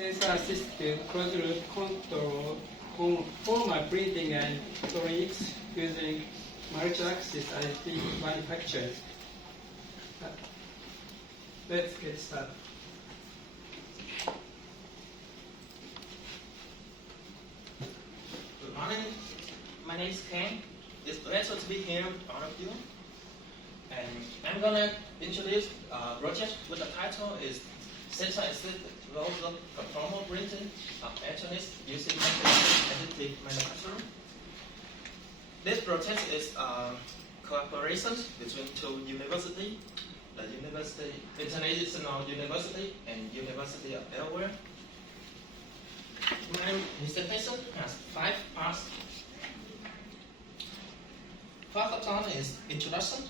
sensor-assisted closed-loop control conformal printing and electronics using multi-axis IC manufacturers. Let's get started. Good morning. My name is Khang. It's a pleasure to be here with all of you. And I'm gonna introduce a project with the title is Sensor-Assisted Closed-Loop Conformal Printing of Electronics using Additive Manufacturing. This project is a cooperation between two universities, the International University and University of Delaware. My presentation has 5 parts. First of all is introduction.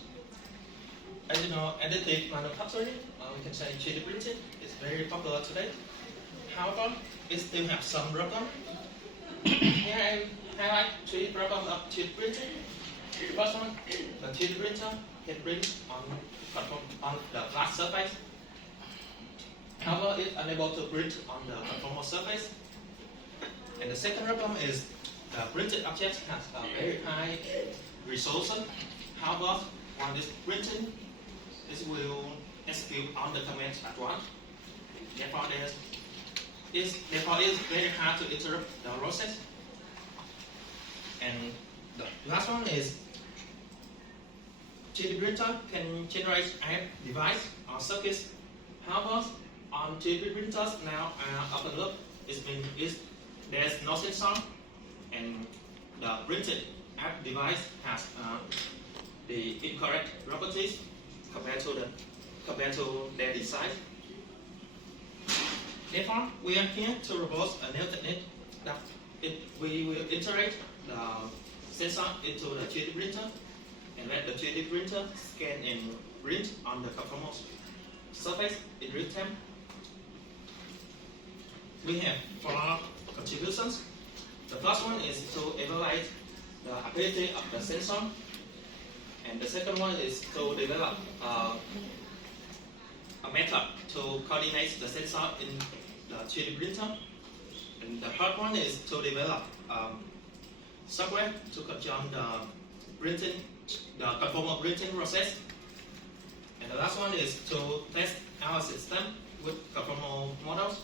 As you know, additive manufacturing, we can say 3D printing, is very popular today. However, it still has some problems. Here I highlight 3 problems of 3D printing. The first one, the 3D printer can print on the flat surface. However, it's unable to print on the conformal surface. And the second problem is the printed object has a very high resolution. However, when this printing, this will execute on the command at once. Therefore, it's very hard to interrupt the process. And the last one is 3D printer can generate a device or circuits. However, on 3D printers now open loop there's no sensor, and the printed app device has the incorrect properties compared to their design. Therefore, we are here to propose a new technique that we will integrate the sensor into the 3D printer and let the 3D printer scan and print on the conformal surface in real time. We have 4 contributions. The first one is to evaluate the ability of the sensor, and the second one is to develop a method to coordinate the sensor in the 3D printer, and the third one is to develop software to control the conformal printing process, and the last one is to test our system with conformal models.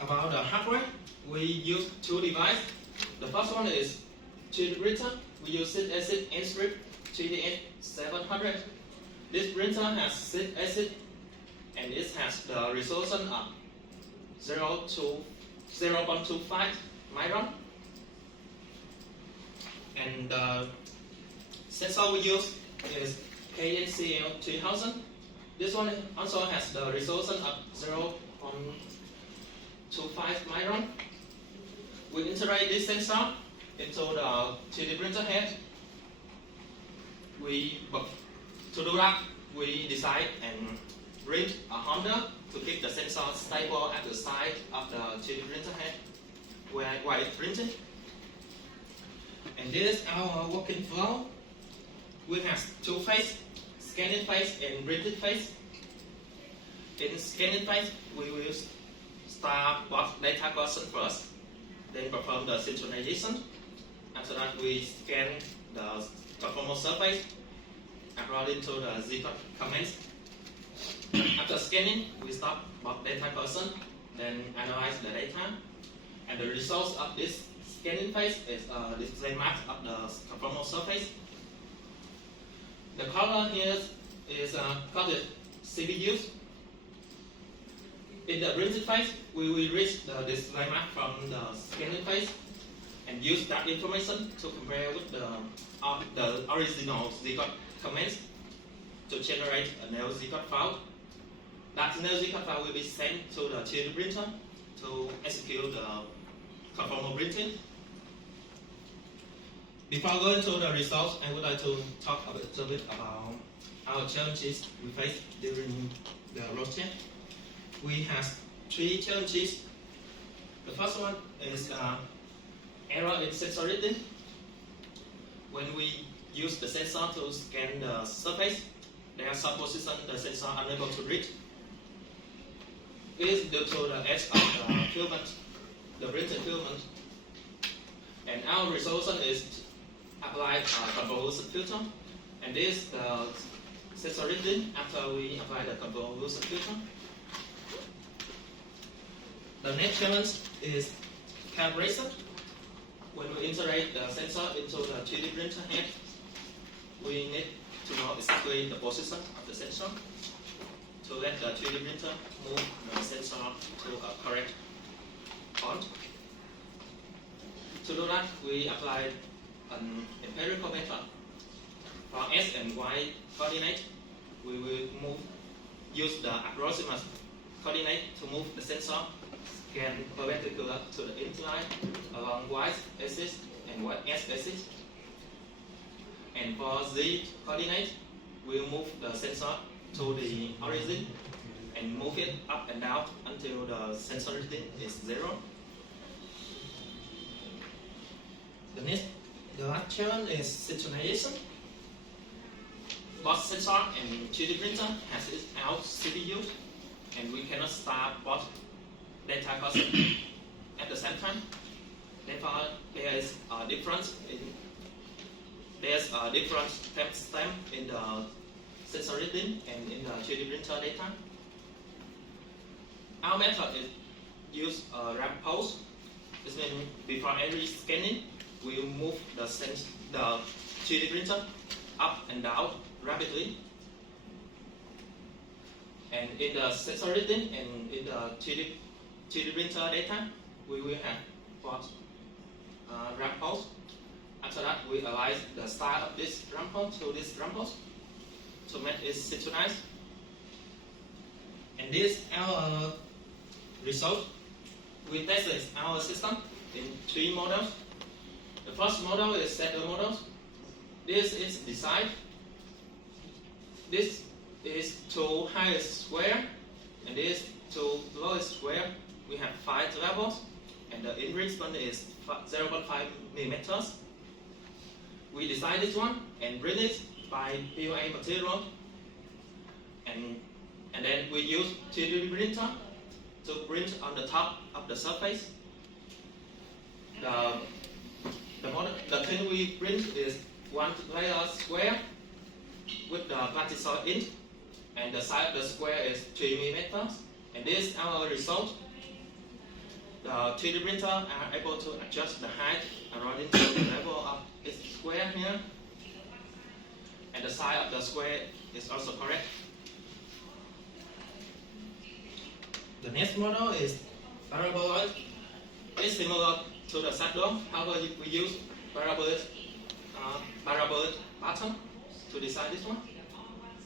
About the hardware, we use 2 devices. The first one is 3D printer. We use SID acid N-strip 3DS 700. This printer has SID acid and it has the resolution of 0 to 0.25 micron. And the sensor we use is KNCL 3000. This one also has the resolution of 0.25 micron. We integrate this sensor into the 3D printer head. To do that, we design and print a holder to keep the sensor stable at the side of the 3D printer head while it's printing. And this is our working flow. We have 2 phases, scanning phase and printing phase. In scanning phase, we will start both data collection first, then perform the synchronization. After that, we scan the conformal surface according to the Z-code commands. After scanning, we stop both data collection, then analyze the data, and the results of this scanning phase is a display map of the conformal surface. The color here is coded CPUs. In the printing phase, we will reach the display map from the scanning phase and use that information to compare with the original Z-code commands to generate a new Z-code file. That new Z-code file will be sent to the 3D printer to execute the conformal printing. Before going to the results, I would like to talk a little bit about our challenges we face during the project. We have 3 challenges. The first one is error in sensor reading. When we use the sensor to scan the surface, there are some positions the sensor unable to read. is due to the edge of the filament, the printed filament. And our resolution is apply convolution filter, and this is the sensor reading after we apply the convolution filter. The next challenge is calibration. When we integrate the sensor into the 3D printer head, we need to know exactly the position of the sensor to let the 3D printer move the sensor to a correct point. To do that, we apply an empirical method. For S and Y coordinate, we will use the approximate coordinate to move the sensor scan perpendicular to the incline along Y axis and S axis. And for Z coordinate, we'll move the sensor to the origin and move it up and down until the sensor reading is 0. The last challenge is synchronization. Both sensor and 3D printer has its own CPU, and we cannot start both data processing at the same time. Therefore, there is a difference in timestamp in the sensor reading and in the 3D printer data. Our method is use a ramp pulse. This means before every scanning, we will move the 3D printer up and down rapidly. And in the sensor reading and in the 3D printer data, we will have both ramp pulse. After that, we align the style of this ramp pulse to this ramp pulse to make it synchronized. And this is our result. We tested our system in 3 models. The first model is shadow model. This is design. This is to highest square, and this to lowest square. We have 5 levels, and the enrichment is 0.5 millimeters. We design this one and print it by PLA material, and then we use 3D printer to print on the top of the surface. The thing we print is 1 layer square with the plasticoid ink, and the size of the square is 3 millimeters. And this is our result. The 3D printer are able to adjust the height according to the level of its square here, and the size of the square is also correct. The next model is paraboloid. It's similar to the shadow. However, we use parabolic pattern to design this one.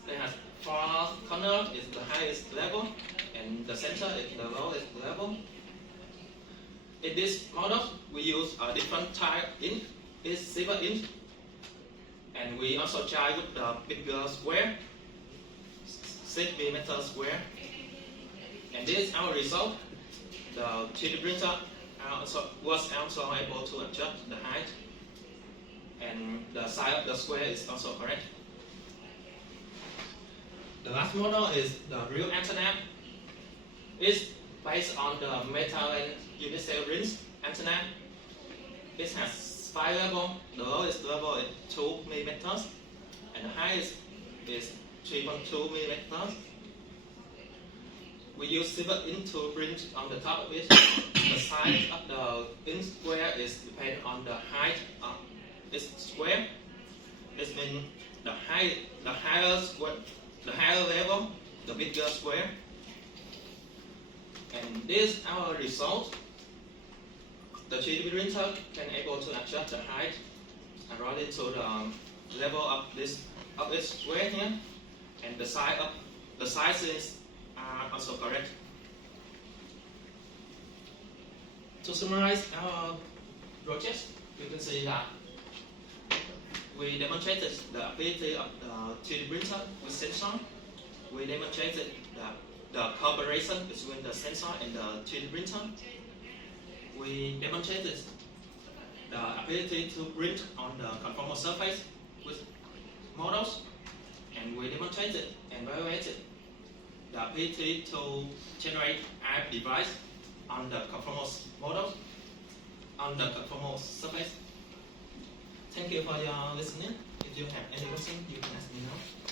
It has 4 corners, is the highest level, and the center is the lowest level. In this model, we use a different type ink. It's silver ink, and we also try with the bigger square, 6 millimeter square. And this is our result. The 3D printer was also able to adjust the height, and the size of the square is also correct. The last model is the real antenna. It's based on the metal and unicell rings antenna. It has 5 levels. The lowest level is 2 millimeters, and the highest is 3.2 millimeters. We use silver ink to print on the top of it. The size of the ink square is dependent on the height of this square. This means the higher level, the bigger square. And this is our result. The 3D printer can able to adjust the height according to the level of its square here, and the sizes are also correct. To summarize our project, you can see that we demonstrated the ability of the 3D printer with sensor. We demonstrated the cooperation between the sensor and the 3D printer. We demonstrated the ability to print on the conformal surface with models, and we demonstrated and evaluated the ability to generate app device on the conformal model, on the conformal surface. Thank you for your listening. If you have any question, you can ask me now.